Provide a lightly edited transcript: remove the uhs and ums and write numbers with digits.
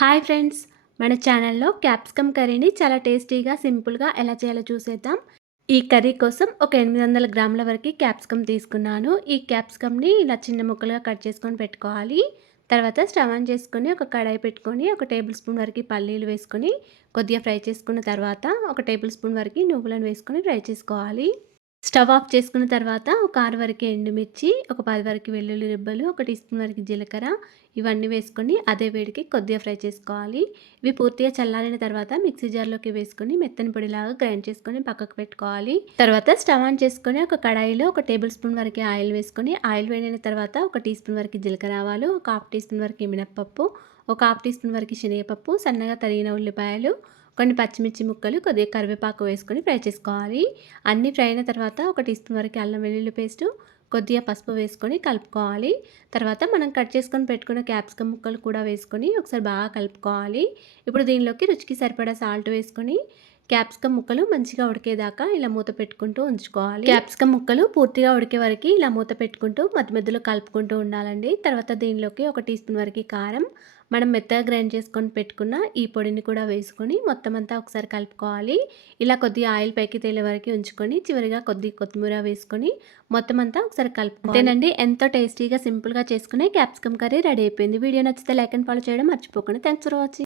Hi friends, మన ఛానల్లో capsicum కర్రీని చాలా టేస్టీగా సింపుల్గా ఎలా చేయాలో చూసేద్దాం. ఈ కర్రీ కోసం ఒక 800 గ్రాముల వరకు క్యాప్సికమ్ తీసుకున్నాను. ఈ క్యాప్సికమ్ని ఇలా చిన్న ముక్కలుగా కట్ చేసుకొని పెట్టుకోవాలి. తర్వాత స్టవ్ ఆన్ చేసుకొని ఒక కడాయి పెట్టుకొని ఒక టేబుల్ స్పూన్ వరకు పల్లీలు వేసుకొని కొద్దిగా ఫ్రై చేసుకున్న తర్వాత ఒక టేబుల్ స్పూన్ వరకు నువ్వులను వేసుకొని ఫ్రై చేసుకోవాలి. స్టవ్ ఆఫ్ చేసుకున్న తర్వాత ఒక 6 వరకు ఎండుమిర్చి, ఒక 10 వరకు వెల్లుల్లి రెబ్బలు, ఒక టీ స్పూన్ వరకు జీలకర్ర ఇవన్నీ వేసుకొని అదే వేడికి కొద్దిగా ఫ్రై చేసుకోవాలి. ఇవి పూర్తిగా చల్లారిన తర్వాత మిక్సీ జార్లోకి వేసుకొని మెత్తని పొడిలాగా గ్రైండ్ చేసుకొని పక్కకు పెట్టుకోవాలి. తర్వాత స్టవ్ ఆన్ చేసుకొని ఒక కడాయిలో ఒక టేబుల్ స్పూన్ వరకు ఆయిల్ వేసుకొని ఆయిల్ వేడిన తర్వాత ఒక టీ స్పూన్ వరకు జీలకర్ర ఆవాలు, ఒక హాఫ్ టీ స్పూన్ వరకు మినప్పప్పు, ఒక హాఫ్ టీ స్పూన్ వరకు శనగపప్పు, సన్నగా తరిగిన ఉల్లిపాయలు, కొన్ని పచ్చిమిర్చి ముక్కలు, కొద్దిగా కరివేపాకు వేసుకొని ఫ్రై చేసుకోవాలి. అన్నీ ఫ్రై అయిన తర్వాత ఒక టీ స్పూన్ వరకు అల్లం వెల్లుల్లి పేస్టు, కొద్దిగా పసుపు వేసుకొని కలుపుకోవాలి. తర్వాత మనం కట్ చేసుకొని పెట్టుకున్న క్యాప్సికమ్ ముక్కలు కూడా వేసుకొని ఒకసారి బాగా కలుపుకోవాలి. ఇప్పుడు దీనిలోకి రుచికి సరిపడా సాల్ట్ వేసుకొని క్యాప్సికమ్ ముక్కలు మంచిగా ఉడికేదాకా ఇలా మూత పెట్టుకుంటూ ఉంచుకోవాలి. క్యాప్సికమ్ ముక్కలు పూర్తిగా ఉడికే వరకు ఇలా మూత పెట్టుకుంటూ మధ్య మధ్యలో కలుపుకుంటూ ఉండాలండి. తర్వాత దీనిలోకి ఒక టీ స్పూన్ వరకు కారం, మనం మెత్తగా గ్రైండ్ చేసుకొని పెట్టుకున్న ఈ పొడిని కూడా వేసుకొని మొత్తం అంతా ఒకసారి కలుపుకోవాలి. ఇలా కొద్దిగా ఆయిల్ పైకి తేలే వరకు ఉంచుకొని చివరిగా కొద్దిగా కొత్తిమీర వేసుకొని మొత్తం అంతా ఒకసారి కలుపుకోవాలి. అంతేనండి, ఎంతో టేస్టీగా సింపుల్గా చేసుకునే క్యాప్సికమ్ కర్రీ రెడీ అయిపోయింది. వీడియో నచ్చితే లైక్ అండ్ ఫాలో చేయడం మర్చిపోకండి. Thanks for watching.